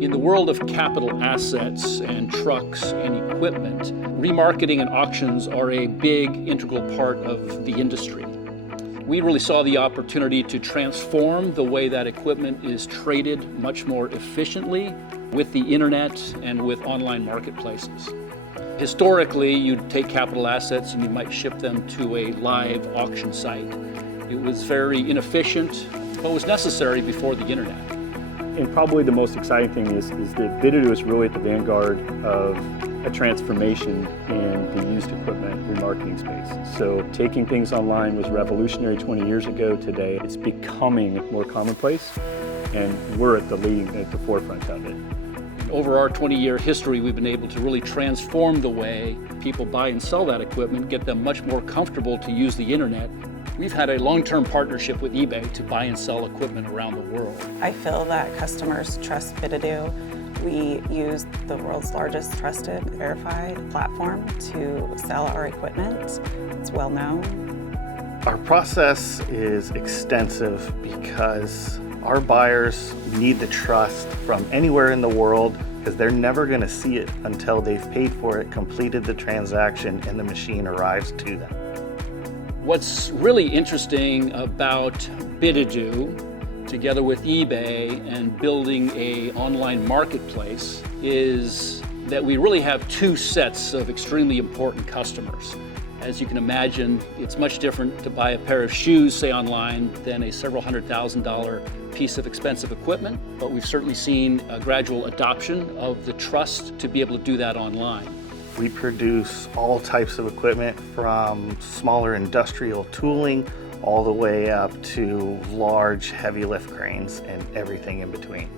In the world of capital assets and trucks and equipment, remarketing and auctions are a big integral part of the industry. We really saw the opportunity to transform the way that equipment is traded much more efficiently with the internet and with online marketplaces. Historically, you'd take capital assets and you might ship them to a live auction site. It was very inefficient, but was necessary before the internet. And probably the most exciting thing is that bidadoo is really at the vanguard of a transformation in the used equipment remarketing space. So taking things online was revolutionary 20 years ago. Today, it's becoming more commonplace, and we're at the forefront of it. Over our 20-year history, we've been able to really transform the way people buy and sell that equipment, get them much more comfortable to use the internet. We've had a long-term partnership with eBay to buy and sell equipment around the world. I feel that customers trust bidadoo. We use the world's largest trusted, verified platform to sell our equipment. It's well known. Our process is extensive because our buyers need the trust from anywhere in the world, because they're never going to see it until they've paid for it, completed the transaction, and the machine arrives to them. What's really interesting about bidadoo, together with eBay and building an online marketplace, is that we really have two sets of extremely important customers. As you can imagine, it's much different to buy a pair of shoes, say online, than a several $100,000 piece of expensive equipment, but we've certainly seen a gradual adoption of the trust to be able to do that online. We produce all types of equipment, from smaller industrial tooling all the way up to large heavy lift cranes and everything in between.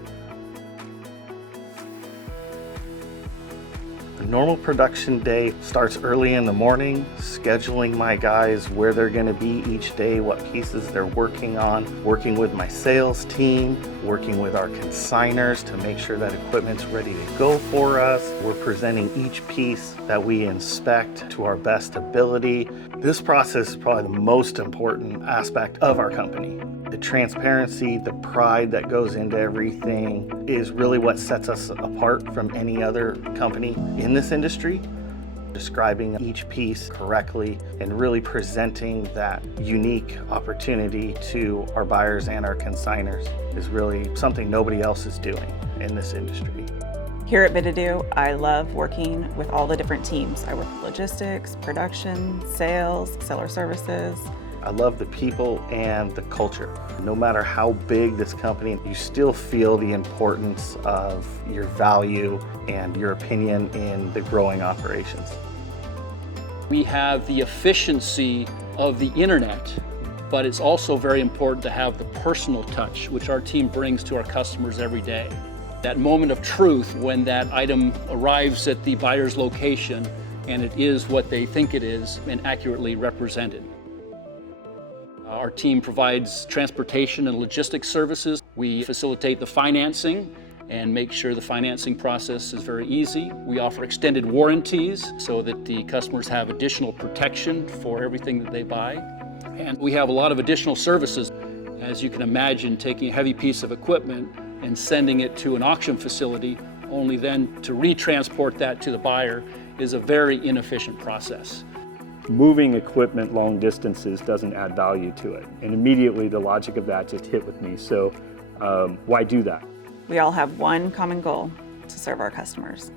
A normal production day starts early in the morning, scheduling my guys where they're going to be each day, what pieces they're working on, working with my sales team, working with our consigners to make sure that equipment's ready to go for us. We're presenting each piece that we inspect to our best ability. This process is probably the most important aspect of our company. The transparency, the pride that goes into everything is really what sets us apart from any other company in this industry. Describing each piece correctly and really presenting that unique opportunity to our buyers and our consigners is really something nobody else is doing in this industry. Here at bidadoo, I love working with all the different teams. I work with logistics, production, sales, seller services. I love the people and the culture. No matter how big this company, you still feel the importance of your value and your opinion in the growing operations. We have the efficiency of the internet, but it's also very important to have the personal touch, which our team brings to our customers every day. That moment of truth when that item arrives at the buyer's location and it is what they think it is and accurately represented. Our team provides transportation and logistics services. We facilitate the financing and make sure the financing process is very easy. We offer extended warranties so that the customers have additional protection for everything that they buy. And we have a lot of additional services. As you can imagine, taking a heavy piece of equipment and sending it to an auction facility, only then to retransport that to the buyer, is a very inefficient process. Moving equipment long distances doesn't add value to it. And immediately the logic of that just hit with me. So why do that? We all have one common goal: to serve our customers.